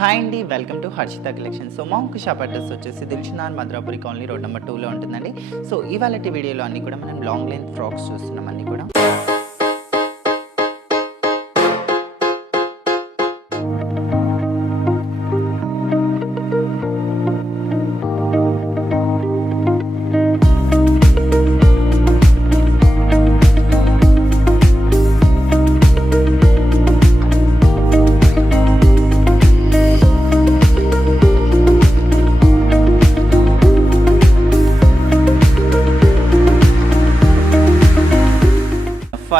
Hi అండి, welcome to Harshita collection. So మా ఒక షాప్ అడ్రస్ వచ్చేసి దిల్షునార్ మద్రాపురి కాలనీ రోడ్ నెంబర్ 2లో ఉంటుందండి. సో ఇవాళ వీడియోలో అన్నీ కూడా మనం లాంగ్ లెంత్ ఫ్రాక్స్ చూస్తున్నాం అన్నీ కూడా.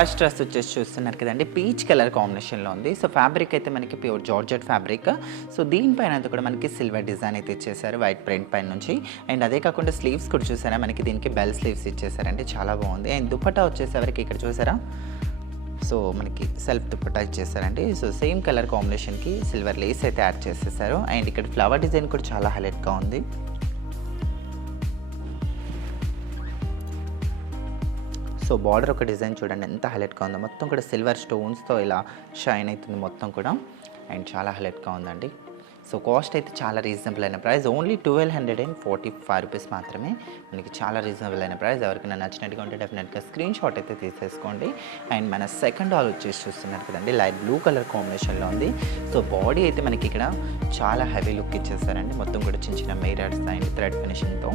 ఫస్ట్ డ్రెస్ వచ్చేసి చూస్తున్నారు కదండి, పీచ్ కలర్ కాంబినేషన్లో ఉంది. సో ఫ్యాబ్రిక్ అయితే మనకి ప్యూర్ జార్జెట్ ఫ్యాబ్రిక్. సో దీనిపైన అంతా కూడా మనకి సిల్వర్ డిజైన్ అయితే ఇచ్చేసారు వైట్ ప్రింట్ పైన నుంచి. అండ్ అదే కాకుండా స్లీవ్స్ కూడా చూసారా, మనకి దీనికి బెల్ స్లీవ్స్ ఇచ్చేసారండి, చాలా బాగుంది. అండ్ దుపట్టా వచ్చేసరికి ఇక్కడ చూసారా, సో మనకి సెల్ఫ్ దుపట్టా ఇచ్చేసారండి. సో సేమ్ కలర్ కాంబినేషన్కి సిల్వర్ లేస్ అయితే యాడ్ చేసేసారు. అండ్ ఇక్కడ ఫ్లవర్ డిజైన్ కూడా చాలా హైలైట్గా ఉంది. సో బార్డర్ ఒక డిజైన్ చూడండి ఎంత హైలైట్గా ఉందో, మొత్తం కూడా సిల్వర్ స్టోన్స్తో ఇలా షైన్ అవుతుంది మొత్తం కూడా. అండ్ చాలా హైలైట్గా ఉందండి. సో కాస్ట్ అయితే చాలా రీజనబుల్ అయిన ప్రైస్, ఓన్లీ 1245 రూపీస్ మాత్రమే. మనకి చాలా రీజనబుల్ అయిన ప్రైస్. ఎవరికైనా నచ్చినట్టుగా ఉంటే డెఫినెట్గా స్క్రీన్ షాట్ అయితే తీసేసుకోండి. అండ్ మన సెకండ్ హాల్ వచ్చేసి చూస్తున్నారు కదండి, లైట్ బ్లూ కలర్ కాంబినేషన్లో ఉంది. సో బాడీ అయితే మనకి ఇక్కడ చాలా హెవీ లుక్ ఇచ్చేసారండి, మొత్తం కూడా చిన్న చిన్న మిర్రర్స్ అండ్ థ్రెడ్ ఫినిషింగ్తో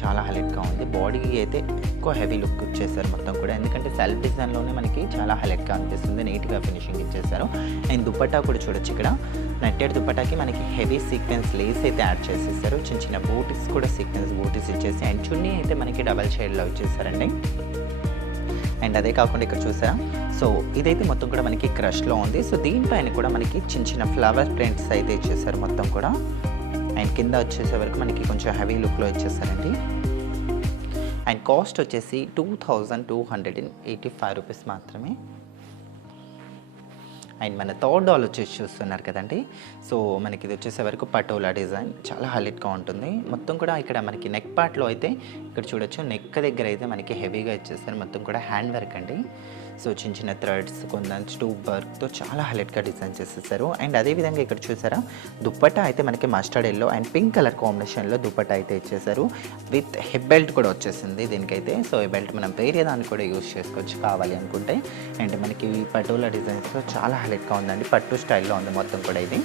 చాలా హైలైట్గా ఉంది. బాడీకి అయితే ఎక్కువ హెవీ లుక్ ఇచ్చేసారు మొత్తం కూడా, ఎందుకంటే సెల్ఫ్ డిజైన్లోనే మనకి చాలా హైలైట్గా అనిపిస్తుంది, నీట్గా ఫినిషింగ్ ఇచ్చేసారు. అండ్ దుపట్టా కూడా చూడొచ్చు, ఇక్కడ నెట్టెడ్ దుపట్టాకి మనకి హెవీ సీక్వెన్స్ లేస్ అయితే యాడ్ చేసేసారు. చిన్న చిన్న బూటీస్ కూడా సీక్వెన్స్ బూటీస్ ఇచ్చేసి, అండ్ చున్నీ అయితే మనకి డబల్ షేడ్లో ఇచ్చేసారండి. అండ్ అదే కాకుండా ఇక్కడ చూసారా, సో ఇదైతే మొత్తం కూడా మనకి క్రష్లో ఉంది. సో దీనిపైన కూడా మనకి చిన్న చిన్న ఫ్లవర్ ప్రింట్స్ అయితే ఇచ్చేసారు మొత్తం కూడా. అండ్ కింద వచ్చేసే వరకు మనకి కొంచెం హెవీ లుక్లో ఇచ్చేసారండి. అండ్ కాస్ట్ వచ్చేసి 2285 రూపీస్ మాత్రమే. అండ్ మన థర్డ్ డాల్ వచ్చేసి చూస్తున్నారు కదండి, సో మనకి ఇది వచ్చేసే వరకు పటోలా డిజైన్ చాలా హైలైట్గా ఉంటుంది. మొత్తం కూడా ఇక్కడ మనకి నెక్ పార్ట్లో అయితే ఇక్కడ చూడొచ్చు, నెక్ దగ్గర అయితే మనకి హెవీగా ఇచ్చేస్తారు, మొత్తం కూడా హ్యాండ్ వర్క్ అండి. సో చిన్న చిన్న థ్రెడ్స్ కొంచెం ట్యూబ్ వర్క్తో చాలా హైలైట్గా డిజైన్ చేసేసారు. అండ్ అదేవిధంగా ఇక్కడ చూసారా, దుపట్టా అయితే మనకి mustard yellow and pink colour కాంబినేషన్లో దుపట్టా అయితే ఇచ్చేసారు. విత్ హిప్ బెల్ట్ కూడా వచ్చేసింది దీనికైతే. సో ఈ బెల్ట్ మనం వేరే దాన్ని కూడా యూజ్ చేసుకోవచ్చు కావాలి అనుకుంటే. అండ్ మనకి పటోలా డిజైన్స్లో చాలా హైలైట్గా ఉందండి, పట్టు స్టైల్లో ఉంది మొత్తం కూడా ఇది.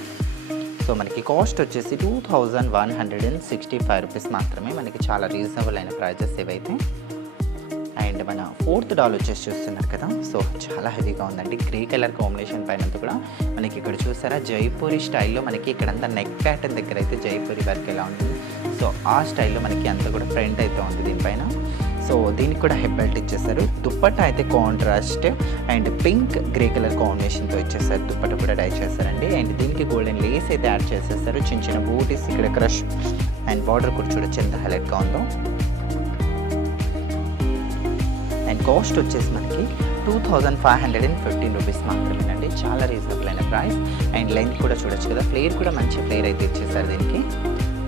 సో మనకి కాస్ట్ వచ్చేసి 2165 రూపీస్ మాత్రమే. మనకి చాలా రీజనబుల్ అయిన ప్రైజెస్ ఇవైతే. అండ్ మన ఫోర్త్ డాల్ వచ్చేసి చూస్తున్నారు కదా, సో చాలా హెవీగా ఉందండి, గ్రే కలర్ కాంబినేషన్ పైన కూడా మనకి ఇక్కడ చూసారా జైపూరి స్టైల్లో మనకి ఇక్కడంతా నెక్ ప్యాటర్న్ దగ్గర అయితే జైపూరి వర్క్ ఎలా ఉంటుంది, సో ఆ స్టైల్లో మనకి అంతా కూడా ప్రింట్ అయితే ఉంది దీనిపైన. సో దీనికి కూడా హెడ్ బెల్ట్ ఇచ్చేసారు. దుప్పట్టా అయితే contrast and pink grey colour కాంబినేషన్తో ఇచ్చేసారు. దుప్పట్టా కూడా డై చేశారండి. అండ్ దీనికి గోల్డెన్ లేస్ అయితే యాడ్ చేసేసారు, చిన్న చిన్న బూటీస్ ఇక్కడ క్రష్ అండ్ బార్డర్ కూడా చూడొచ్చు ఎంత హైలైట్గా ఉందో. అండ్ కాస్ట్ వచ్చేసి మనకి 2515 రూపీస్ మాత్రమేనండి, చాలా రీజనబుల్ అయిన ప్రైస్. అండ్ లెంత్ కూడా చూడొచ్చు కదా, ఫ్లేర్ కూడా మంచి ఫ్లేర్ అయితే ఇచ్చేసారు దీనికి.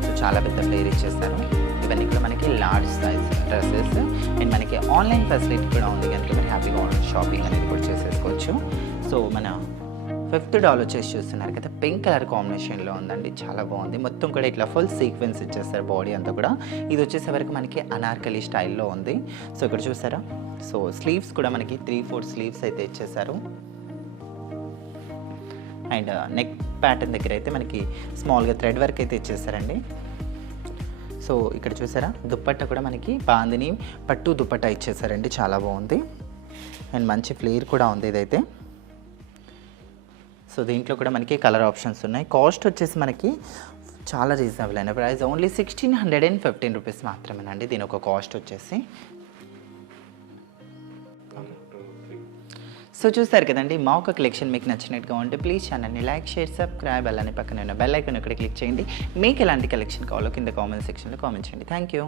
సో చాలా పెద్ద ఫ్లేర్ ఇచ్చేసారు. ఇవన్నీ కూడా మనకి లార్జ్ సైజ్ డ్రెస్సెస్. అండ్ మనకి ఆన్లైన్ ఫెసిలిటీ కూడా ఉంది కనుక మీరు హ్యాపీగా ఆన్లైన్ షాపింగ్ అనేది కూడా చేసేసుకోవచ్చు. సో మన ఫిఫ్త్ డాల్ వచ్చేసి చూస్తున్నారు కదా, పింక్ కలర్ కాంబినేషన్లో ఉందండి, చాలా బాగుంది. మొత్తం కూడా ఇట్లా ఫుల్ సీక్వెన్స్ ఇచ్చేస్తారు బాడీ అంతా కూడా. ఇది వచ్చేసే వరకు మనకి అనార్కలి స్టైల్లో ఉంది. సో ఇక్కడ చూసారా, సో స్లీవ్స్ కూడా మనకి 3/4 స్లీవ్స్ అయితే ఇచ్చేసారు. అండ్ నెక్ ప్యాటర్న్ దగ్గర అయితే మనకి స్మాల్గా థ్రెడ్ వర్క్ అయితే ఇచ్చేసారండి. సో ఇక్కడ చూసారా, దుప్పట్టా కూడా మనకి బాందిని పట్టు దుప్పట్టా ఇచ్చేసారండి, చాలా బాగుంది. అండ్ మంచి ఫ్లేర్ కూడా ఉంది ఇదైతే. సో దీంట్లో కూడా మనకి కలర్ ఆప్షన్స్ ఉన్నాయి. కాస్ట్ వచ్చేసి మనకి చాలా రీజనబుల్ అయిన ప్రైస్, ఓన్లీ 1615 రూపీస్ మాత్రమేనండి దీని ఒక కాస్ట్ వచ్చేసి. సో చూస్తారు కదండి, మా ఒక కలెక్షన్ మీకు నచ్చినట్టుగా ఉంటే ప్లీజ్ ఛానల్ని లైక్, షేర్, సబ్స్క్రైబ్, అలానే పక్కన ఉన్న బెల్ ఐకాన్ ఇక్కడ క్లిక్ చేయండి. మీకు ఎలాంటి కలెక్షన్ కావాలో కింద కామెంట్ సెక్షన్లో కామెంట్ చేయండి. Thank you.